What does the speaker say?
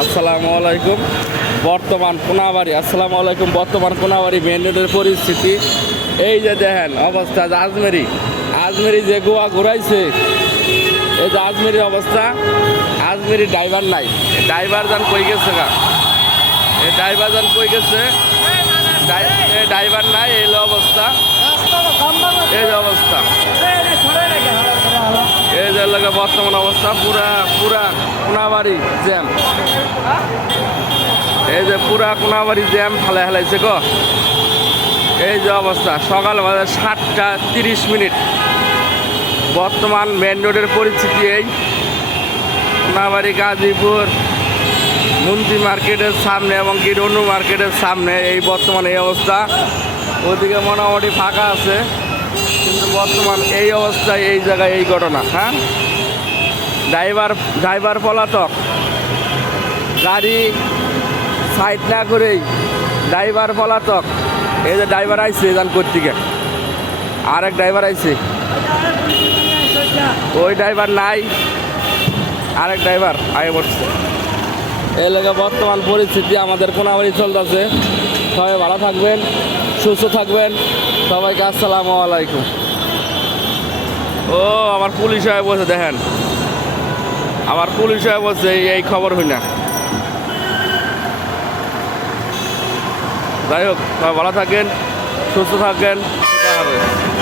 আসসালামু আলাইকুম। বর্তমান কোনাবাড়ি, আসসালামু আলাইকুম। বর্তমান কোনাবাড়ি মেন রোডের পরিস্থিতি। এই যে দেখেন, অবস্থা আজমেরি। আজমেরি যে গোয়া ঘুরাইছে, এই যে আজমেরির অবস্থা। আজমেরি ড্রাইভার নাই। ড্রাইভার যান কই গেছে গা? এই ড্রাইভার যান কই গেছে? ড্রাইভার নাই, এই অবস্থা এই যে অবস্থা এই যে লাগে বর্তমান অবস্থা, পুরা পুরা কোনাবাড়ি জ্যাম। এই যে পুরা কোনাবাড়ি জ্যাম ফেলে ফেলাইছে গো। এই যে অবস্থা, সকাল বাজে সাতটা তিরিশ মিনিট। বর্তমান মেন রোডের পরিস্থিতি এই। কোনাবাড়ি, গাজীপুর মন্ত্রী মার্কেটের সামনে এবং কি রনু মার্কেটের সামনে এই বর্তমান এই অবস্থা। ওদিকে মোটামুটি ফাঁকা আছে, কিন্তু বর্তমান এই অবস্থায় এই জায়গায় এই ঘটনা হ্যাঁ? ড্রাইভার ড্রাইভার পলাতক। গাড়ি সাইড না করেই ড্রাইভার পলাতক। এই যে ড্রাইভার আইছে যান কর্তিকে এক ড্রাইভার আইছে। ওই ড্রাইভার নাই। আরেক ড্রাইভার আগে পড়ছে এই লেগে বর্তমান পরিস্থিতি আমাদের কোনাবাড়ি চলতেছে। সবাই ভালো থাকবেন, সুস্থ থাকবেন। সবাইকে আসসালামু আলাইকুম। ও, আমার পুলিশ হয়ে বসে, দেখেন। আমার পুলিশ হয়ে বলছে, এই- খবর হই না যাই হোক ভালো থাকেন, সুস্থ থাকেন হবে।